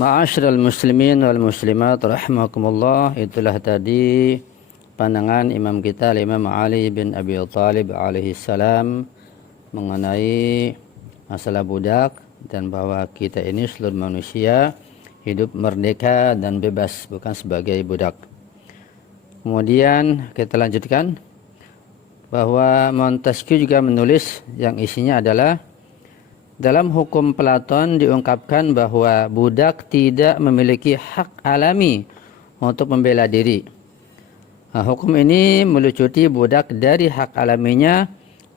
Ma'asyiral muslimin wal muslimat rahimakumullah, itulah tadi pandangan imam kita Imam Ali bin Abi Thalib alaihi salam mengenai masalah budak dan bahwa kita ini seluruh manusia hidup merdeka dan bebas, bukan sebagai budak. Kemudian kita lanjutkan bahwa Montesquieu juga menulis yang isinya adalah dalam hukum Platon diungkapkan bahwa budak tidak memiliki hak alami untuk membela diri. Nah, hukum ini melucuti budak dari hak alaminya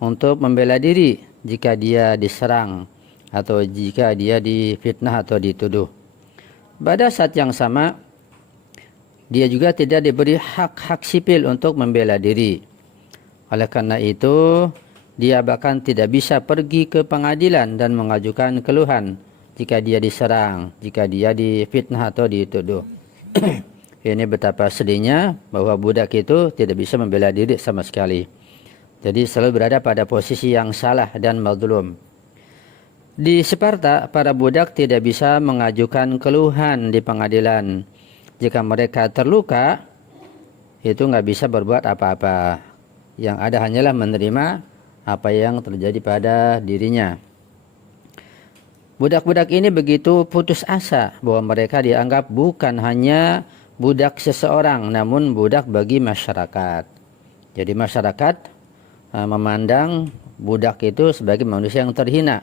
untuk membela diri jika dia diserang atau jika dia difitnah atau dituduh. Pada saat yang sama, dia juga tidak diberi hak-hak sipil untuk membela diri. Oleh karena itu, dia bahkan tidak bisa pergi ke pengadilan dan mengajukan keluhan jika dia diserang, jika dia difitnah atau dituduh. Ini betapa sedihnya bahwa budak itu tidak bisa membela diri sama sekali. Jadi selalu berada pada posisi yang salah dan mazlum. Di Sparta, para budak tidak bisa mengajukan keluhan di pengadilan. Jika mereka terluka, itu nggak bisa berbuat apa-apa. Yang ada hanyalah menerima apa yang terjadi pada dirinya. Budak-budak ini begitu putus asa bahwa mereka dianggap bukan hanya budak seseorang, namun budak bagi masyarakat. Jadi masyarakat memandang budak itu sebagai manusia yang terhina,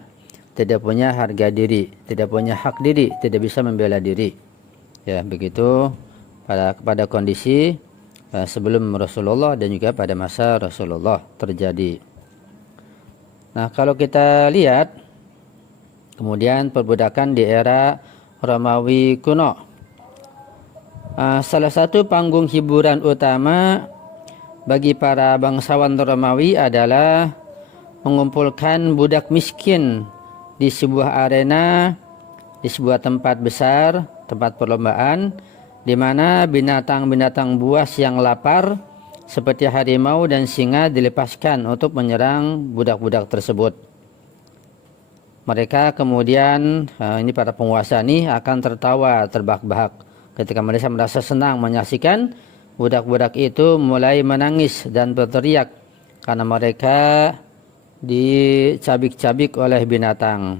tidak punya harga diri, tidak punya hak diri, tidak bisa membela diri. Ya, begitu pada kondisi sebelum Rasulullah dan juga pada masa Rasulullah terjadi. Nah, kalau kita lihat kemudian perbudakan di era Romawi kuno, salah satu panggung hiburan utama bagi para bangsawan Romawi adalah mengumpulkan budak miskin di sebuah arena, di sebuah tempat besar, tempat perlombaan, di mana binatang-binatang buas yang lapar seperti harimau dan singa dilepaskan untuk menyerang budak-budak tersebut. Mereka kemudian, ini para penguasa ini akan tertawa terbahak-bahak ketika mereka merasa senang menyaksikan budak-budak itu mulai menangis dan berteriak karena mereka dicabik-cabik oleh binatang.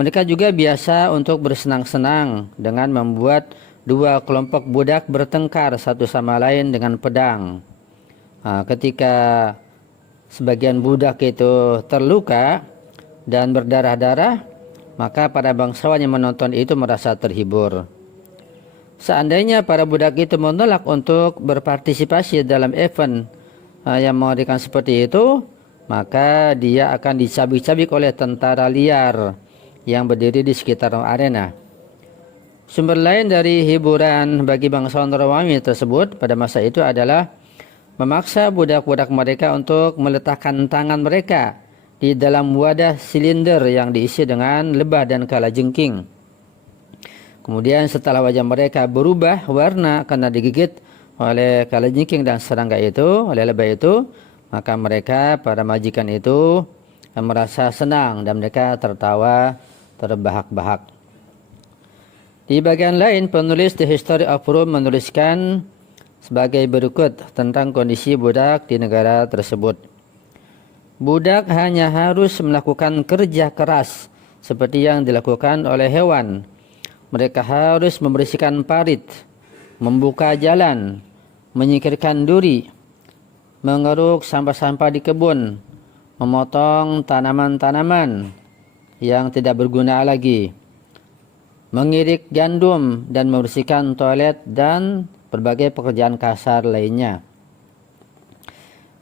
Mereka juga biasa untuk bersenang-senang dengan membuat dua kelompok budak bertengkar satu sama lain dengan pedang. Ketika sebagian budak itu terluka dan berdarah-darah, maka para bangsawan yang menonton itu merasa terhibur. Seandainya para budak itu menolak untuk berpartisipasi dalam event yang mengerikan seperti itu, maka dia akan dicabik-cabik oleh tentara liar yang berdiri di sekitar arena. Sumber lain dari hiburan bagi bangsawan Romawi tersebut pada masa itu adalah memaksa budak-budak mereka untuk meletakkan tangan mereka di dalam wadah silinder yang diisi dengan lebah dan kalajengking. Kemudian setelah wajah mereka berubah warna karena digigit oleh kalajengking dan serangga itu, oleh lebah itu, maka mereka, para majikan itu merasa senang dan mereka tertawa terbahak-bahak. Di bagian lain, penulis The History of Rome menuliskan sebagai berikut tentang kondisi budak di negara tersebut. Budak hanya harus melakukan kerja keras seperti yang dilakukan oleh hewan. Mereka harus membersihkan parit, membuka jalan, menyingkirkan duri, mengeruk sampah-sampah di kebun, memotong tanaman-tanaman yang tidak berguna lagi, mengirik gandum dan membersihkan toilet dan berbagai pekerjaan kasar lainnya.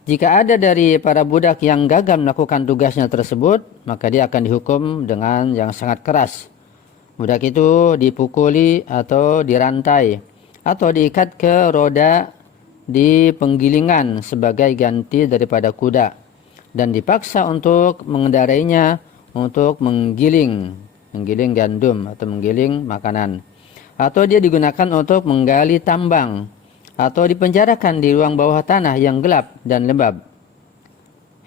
Jika ada dari para budak yang gagal melakukan tugasnya tersebut, maka dia akan dihukum dengan yang sangat keras. Budak itu dipukuli atau dirantai atau diikat ke roda di penggilingan sebagai ganti daripada kuda dan dipaksa untuk mengendarainya untuk menggiling gandum atau menggiling makanan, atau dia digunakan untuk menggali tambang atau dipenjarakan di ruang bawah tanah yang gelap dan lembab.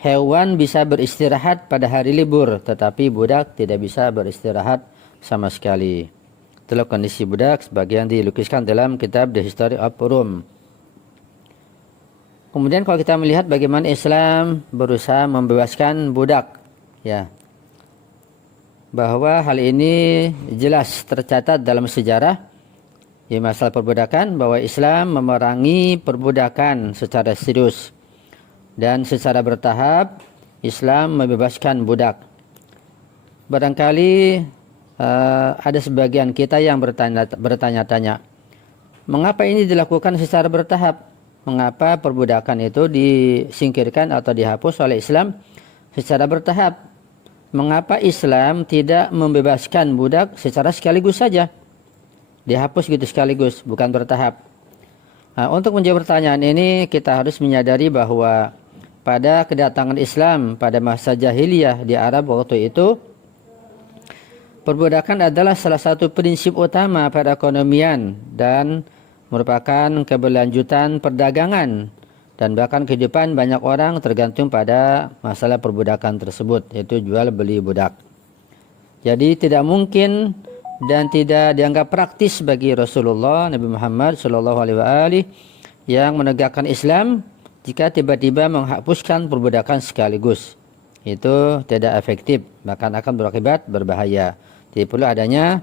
Hewan bisa beristirahat pada hari libur, tetapi budak tidak bisa beristirahat sama sekali. itulah kondisi budak sebagian dilukiskan dalam kitab The History of Rome. Kemudian kalau kita melihat bagaimana Islam berusaha membebaskan budak, ya, bahwa hal ini jelas tercatat dalam sejarah di masalah perbudakan, bahwa Islam memerangi perbudakan secara serius dan secara bertahap. Islam membebaskan budak. Barangkali ada sebagian kita yang bertanya-tanya, mengapa ini dilakukan secara bertahap? Mengapa perbudakan itu disingkirkan atau dihapus oleh Islam secara bertahap? Mengapa Islam tidak membebaskan budak secara sekaligus saja? Dihapus gitu sekaligus, bukan bertahap. Nah, untuk menjawab pertanyaan ini, kita harus menyadari bahwa pada kedatangan Islam pada masa jahiliyah di Arab waktu itu, perbudakan adalah salah satu prinsip utama perekonomian dan merupakan keberlanjutan perdagangan, dan bahkan kehidupan banyak orang tergantung pada masalah perbudakan tersebut, yaitu jual beli budak. Jadi tidak mungkin dan tidak dianggap praktis bagi Rasulullah Nabi Muhammad SAW yang menegakkan Islam jika tiba-tiba menghapuskan perbudakan sekaligus. Itu tidak efektif, bahkan akan berakibat berbahaya. Jadi perlu adanya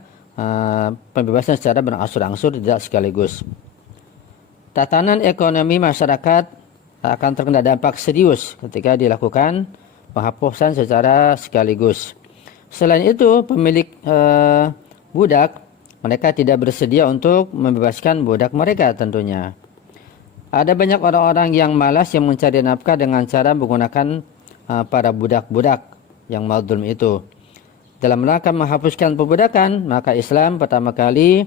pembebasan secara berangsur-angsur, tidak sekaligus. Tatanan ekonomi masyarakat akan terkena dampak serius ketika dilakukan penghapusan secara sekaligus. Selain itu, pemilik budak, mereka tidak bersedia untuk membebaskan budak mereka tentunya. Ada banyak orang-orang yang malas yang mencari nafkah dengan cara menggunakan para budak-budak yang mazlum itu. Dalam rangka menghapuskan perbudakan, maka Islam pertama kali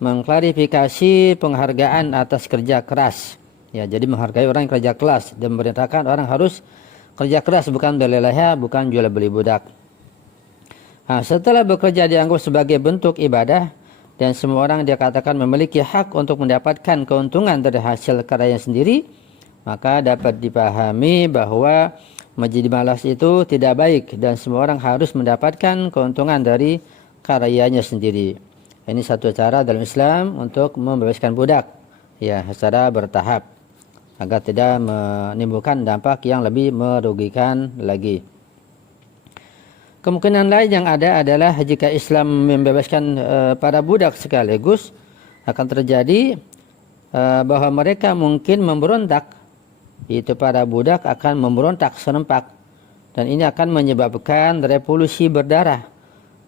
mengklarifikasi penghargaan atas kerja keras. Ya, jadi menghargai orang yang kerja keras dan memerintahkan orang harus kerja keras, bukan berleha-leha, bukan jual beli budak. Nah, setelah bekerja dianggap sebagai bentuk ibadah dan semua orang dikatakan memiliki hak untuk mendapatkan keuntungan dari hasil karyanya sendiri, maka dapat dipahami bahwa menjadi malas itu tidak baik dan semua orang harus mendapatkan keuntungan dari karyanya sendiri. Ini satu cara dalam Islam untuk membebaskan budak, ya, secara bertahap agar tidak menimbulkan dampak yang lebih merugikan lagi. Kemungkinan lain yang ada adalah jika Islam membebaskan para budak sekaligus, akan terjadi bahwa mereka mungkin memberontak. Itu para budak akan memberontak serempak, dan ini akan menyebabkan revolusi berdarah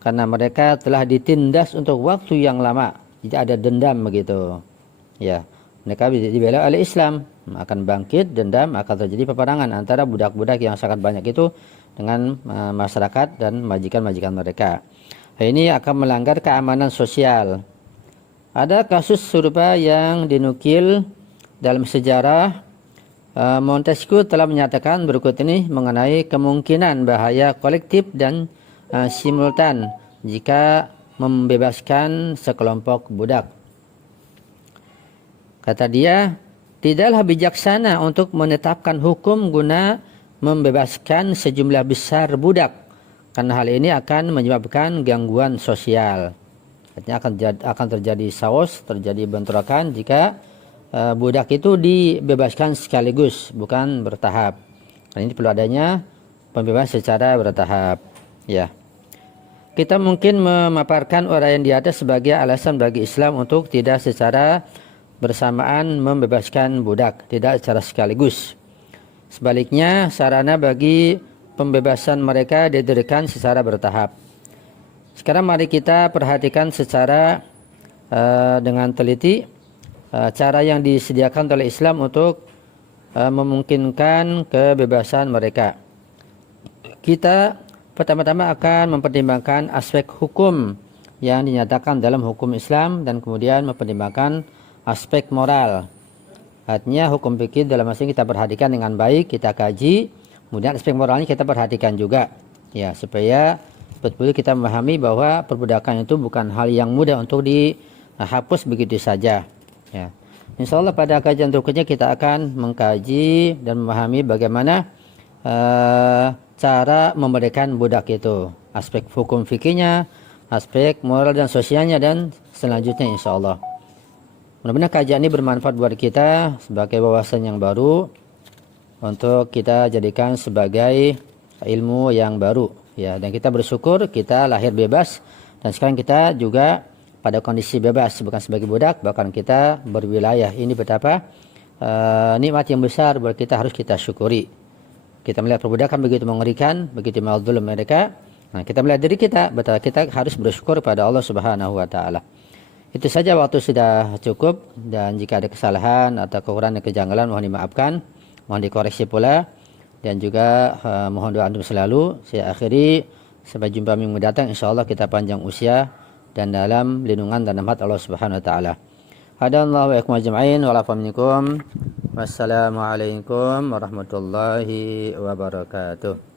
karena mereka telah ditindas untuk waktu yang lama. Jadi ada dendam begitu, ya, mereka dibela oleh Islam, akan bangkit dendam, akan terjadi peperangan antara budak-budak yang sangat banyak itu dengan masyarakat dan majikan-majikan mereka. Ini akan melanggar keamanan sosial. Ada kasus serupa yang dinukil dalam sejarah. Montesquieu telah menyatakan berikut ini mengenai kemungkinan bahaya kolektif dan simultan jika membebaskan sekelompok budak. Kata dia, tidaklah bijaksana untuk menetapkan hukum guna membebaskan sejumlah besar budak, karena hal ini akan menyebabkan gangguan sosial. Artinya akan terjadi chaos, terjadi bentrokan jika budak itu dibebaskan sekaligus, bukan bertahap. Nah, ini perlu adanya pembebasan secara bertahap. Ya, kita mungkin memaparkan uraian di atas sebagai alasan bagi Islam untuk tidak secara bersamaan membebaskan budak, tidak secara sekaligus. Sebaliknya, sarana bagi pembebasan mereka didirikan secara bertahap. Sekarang mari kita perhatikan secara dengan teliti cara yang disediakan oleh Islam untuk memungkinkan kebebasan mereka. Kita pertama-tama akan mempertimbangkan aspek hukum yang dinyatakan dalam hukum Islam dan kemudian mempertimbangkan aspek moral. Artinya hukum fikih dalam masa kita perhatikan dengan baik, kita kaji, kemudian aspek moralnya kita perhatikan juga, ya, supaya betul-betul kita memahami bahwa perbudakan itu bukan hal yang mudah untuk dihapus begitu saja. Ya. Insya Allah pada kajian berikutnya kita akan mengkaji dan memahami bagaimana cara memberikan budak itu, aspek hukum fikihnya, aspek moral dan sosialnya, dan selanjutnya insyaallah. Mudah-mudahan kajian ini bermanfaat buat kita sebagai wawasan yang baru untuk kita jadikan sebagai ilmu yang baru ya, dan kita bersyukur kita lahir bebas dan sekarang kita juga pada kondisi bebas, bukan sebagai budak, bahkan kita berwilayah. Ini betapa nikmat yang besar buat kita, harus kita syukuri. Kita melihat perbudakan begitu mengerikan, begitu ma'adzul mereka. Nah, kita melihat diri kita, betapa kita harus bersyukur pada Allah Subhanahu wa taala. Itu saja, waktu sudah cukup, dan jika ada kesalahan atau kekurangan dan kejanggalan mohon dimaafkan, mohon dikoreksi pula, dan juga mohon doa antum selalu. Saya akhiri, sampai jumpa minggu mendatang, insyaallah kita panjang usia dan dalam lindungan dan rahmat Allah Subhanahu wa taala. Hadallahu wa iyyakum ajma'in wa lafa minkum. Wassalamualaikum warahmatullahi wabarakatuh.